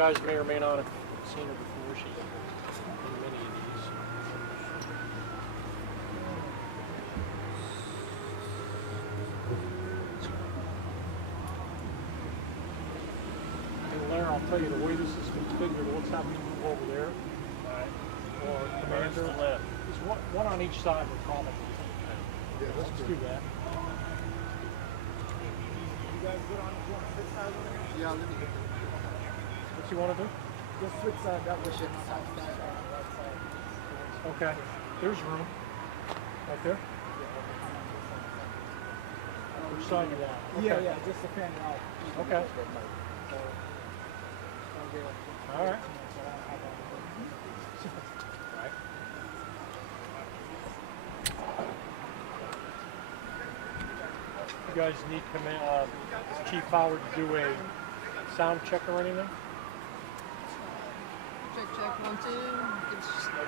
guys may or may not have seen her before. She's in many of these. And Larry, I'll tell you, the way this is configured, let's have me move over there. All right. Or Commander. Left. There's one on each side would probably. Yeah, let's do that. You guys good on this side over there? Yeah, let me get it. What you want to do? Just switch side, that way. Okay, there's room. Right there? Which side you want? Okay. Yeah, just to fan it out. Okay. All right. You guys need Chief Howard to do a sound check or anything? Check, 1, 2. Give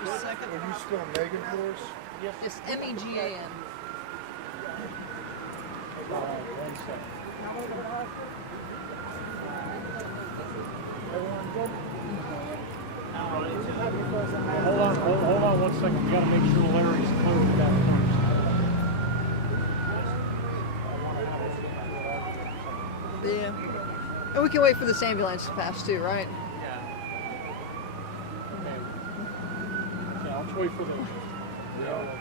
us a second. Are you still Megan for us? Yes. It's MEGAN. Hold on 1 second. Hold on 1 second. We got to make sure Larry's clear with that first. Yeah. And we can wait for this ambulance to pass too, right? Yeah. Okay. Yeah, I'll wait for them. Yeah.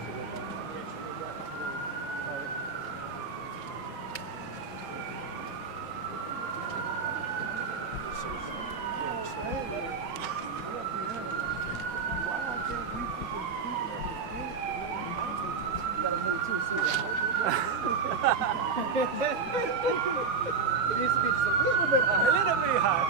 It needs to be just a little bit high. A little bit hot.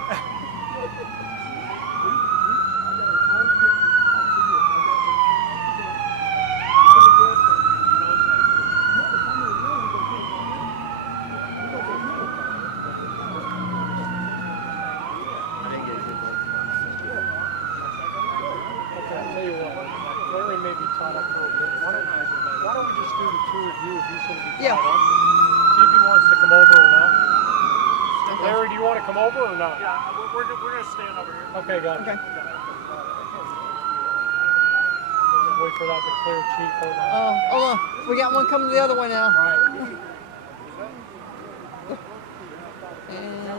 Why don't we just do the two of you if he's going to be tied up? See if he wants to come over or not. Okay. Larry, do you want to come over or not? Yeah, we're going to stand over here. Okay, got it. Okay. Wait for that to clear, Chief. Hold on. Oh, hold on. We got one coming to the other way now. All right. And,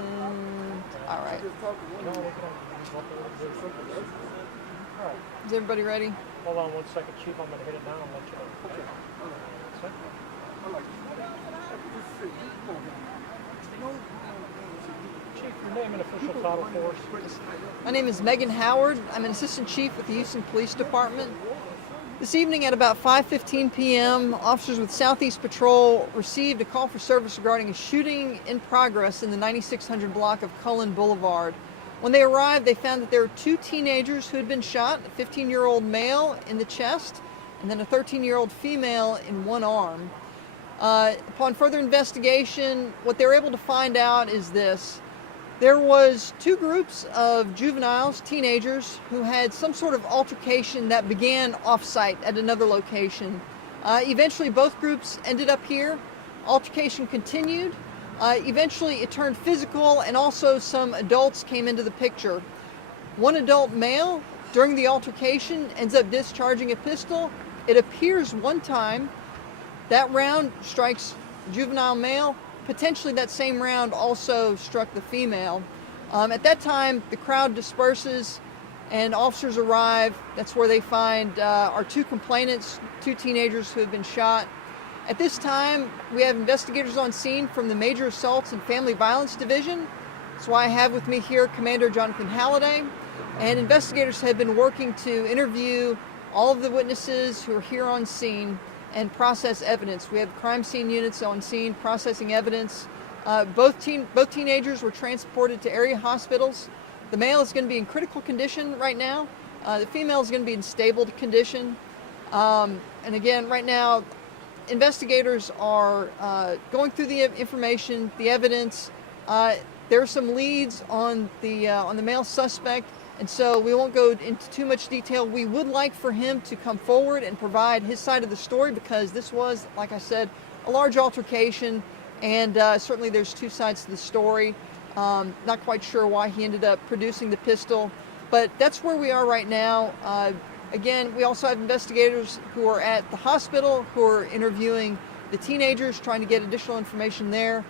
all right. Is everybody ready? Hold on 1 second, Chief. I'm going to hit it now and let you know. Okay. Chief, your name and official title for us. My name is Megan Howard. I'm an assistant chief with the Houston Police Department. This evening at about 5:15 p.m., officers with Southeast Patrol received a call for service regarding a shooting in progress in the 9600 block of Cullen Boulevard. When they arrived, they found that there were two teenagers who had been shot, a 15-year-old male in the chest and then a 13-year-old female in one arm. Upon further investigation, what they were able to find out is this. There was two groups of juveniles, teenagers, who had some sort of altercation that began off-site at another location. Eventually, both groups ended up here. Altercation continued. Eventually, it turned physical, and also some adults came into the picture. One adult male, during the altercation, ends up discharging a pistol. It appears one time. That round strikes juvenile male. Potentially that same round also struck the female. At that time, the crowd disperses and officers arrive. That's where they find our two complainants, two teenagers who have been shot. At this time, we have investigators on scene from the Major Assaults and Family Violence Division. That's why I have with me here Commander Jonathan Halliday. And investigators have been working to interview all of the witnesses who are here on scene and process evidence. We have crime scene units on scene processing evidence. Both teenagers were transported to area hospitals. The male is going to be in critical condition right now. The female is going to be in stable condition. And again, right now, investigators are going through the information, the evidence. There are some leads on the male suspect, and so we won't go into too much detail. We would like for him to come forward and provide his side of the story, because this was, like I said, a large altercation, and certainly there's two sides to the story. Not quite sure why he ended up producing the pistol, but that's where we are right now. Again, we also have investigators who are at the hospital who are interviewing the teenagers, trying to get additional information there,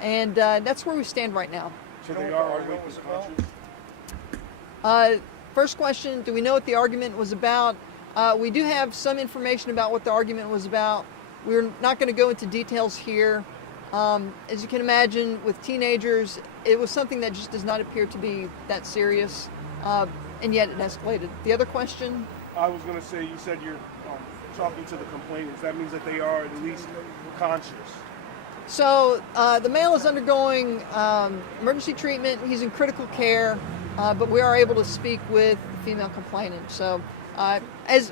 and that's where we stand right now. So they are awake and conscious? First question, do we know what the argument was about? We do have some information about what the argument was about. We're not going to go into details here. As you can imagine, with teenagers, it was something that just does not appear to be that serious, and yet it escalated. The other question? I was going to say, you said you're talking to the complainants. That means that they are at least conscious. So the male is undergoing emergency treatment. He's in critical care, but we are able to speak with the female complainant. So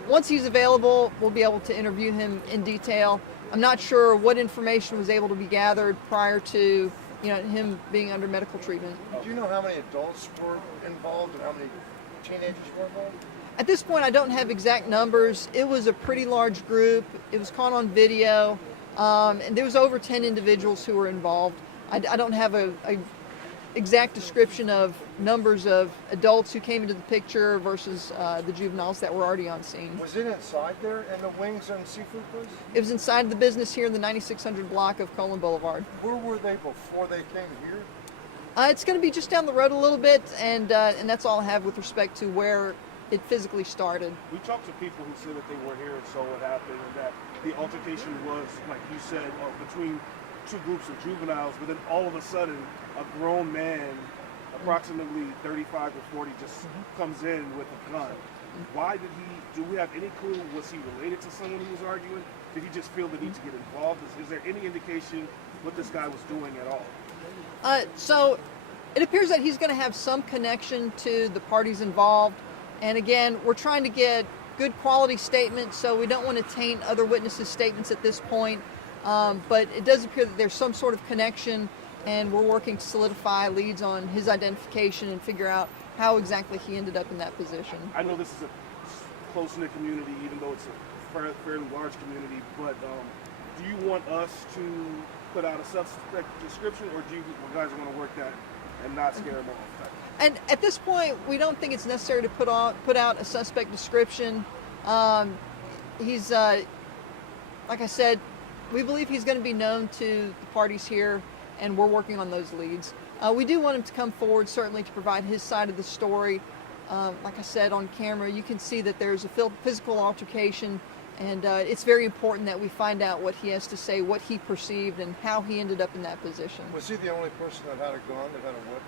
once he's available, we'll be able to interview him in detail. I'm not sure what information was able to be gathered prior to him being under medical treatment. Do you know how many adults were involved and how many teenagers were involved? At this point, I don't have exact numbers. It was a pretty large group. It was caught on video, and there was over 10 individuals who were involved. I don't have a exact description of numbers of adults who came into the picture versus the juveniles that were already on scene. Was it inside there in the Wings and Seafood place? It was inside the business here in the 9600 block of Cullen Boulevard. Where were they before they came here? It's going to be just down the road a little bit, and that's all I have with respect to where it physically started. We talked to people who said that they were here and saw what happened, and that the altercation was, like you said, between two groups of juveniles, but then all of a sudden, a grown man, approximately 35 to 40, just comes in with a gun. Why did do we have any clue? Was he related to someone who was arguing? Did he just feel the need to get involved? Is there any indication what this guy was doing at all? So it appears that he's going to have some connection to the parties involved. And again, we're trying to get good quality statements, so we don't want to taint other witnesses' statements at this point. But it does appear that there's some sort of connection, and we're working to solidify leads on his identification and figure out how exactly he ended up in that position. I know this is a close-knit community, even though it's a fairly large community, but do you want us to put out a suspect description, or do you guys want to work that and not scare them off? And at this point, we don't think it's necessary to put out a suspect description. He's, like I said, we believe he's going to be known to the parties here, and we're working on those leads. We do want him to come forward, certainly, to provide his side of the story. Like I said, on camera, you can see that there's a physical altercation, and it's very important that we find out what he has to say, what he perceived, and how he ended up in that position. Was he the only person that had a gun, that had a weapon?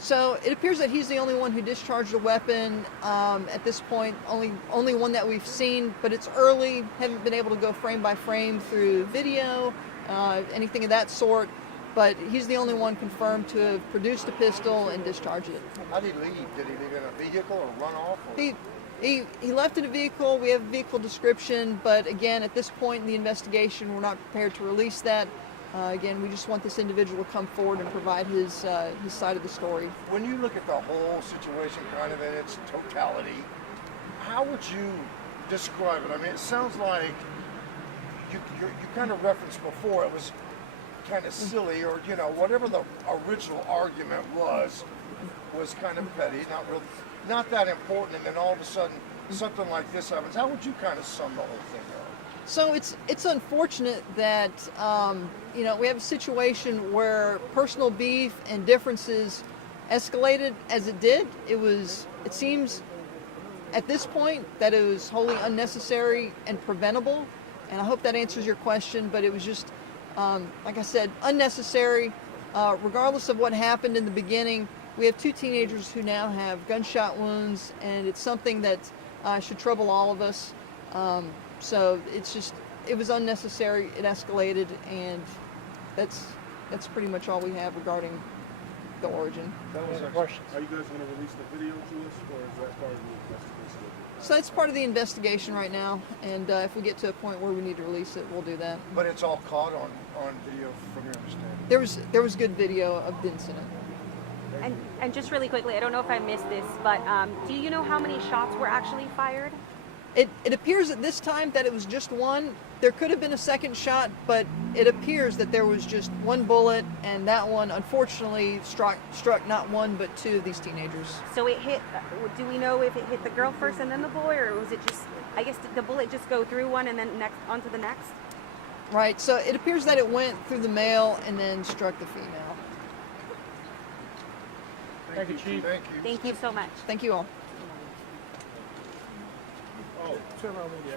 So it appears that he's the only one who discharged a weapon at this point, only one that we've seen, but it's early, haven't been able to go frame by frame through video, anything of that sort, but he's the only one confirmed to have produced a pistol and discharged it. How did he leave? Did he leave in a vehicle or run off? Or? He left in a vehicle. We have a vehicle description, but again, at this point in the investigation, we're not prepared to release that. Again, we just want this individual to come forward and provide his side of the story. When you look at the whole situation kind of in its totality, how would you describe it? I mean, it sounds like you kind of referenced before it was kind of silly, or whatever the original argument was kind of petty, not that important, and then all of a sudden something like this happens. How would you kind of sum the whole thing up? So it's unfortunate that we have a situation where personal beef and differences escalated as it did. It seems at this point that it was wholly unnecessary and preventable, and I hope that answers your question. But it was just, like I said, unnecessary. Regardless of what happened in the beginning, we have two teenagers who now have gunshot wounds, and it's something that should trouble all of us. So it was unnecessary, it escalated, and that's pretty much all we have regarding the origin. That was a question. Are you guys going to release the video to us, or is that part of the investigation? So that's part of the investigation right now, and if we get to a point where we need to release it, we'll do that. But it's all caught on video from your understanding? There was good video of the incident. And just really quickly, I don't know if I missed this, but do you know how many shots were actually fired? It appears at this time that it was just one. There could have been a second shot, but it appears that there was just one bullet, and that one unfortunately struck not one but two of these teenagers. So it hit, do we know if it hit the girl first and then the boy, or was it just, I guess, did the bullet just go through one and then onto the next? Right, so it appears that it went through the male and then struck the female. Thank you, Chief. Thank you. Thank you so much. Thank you all. Oh, turn around, yeah.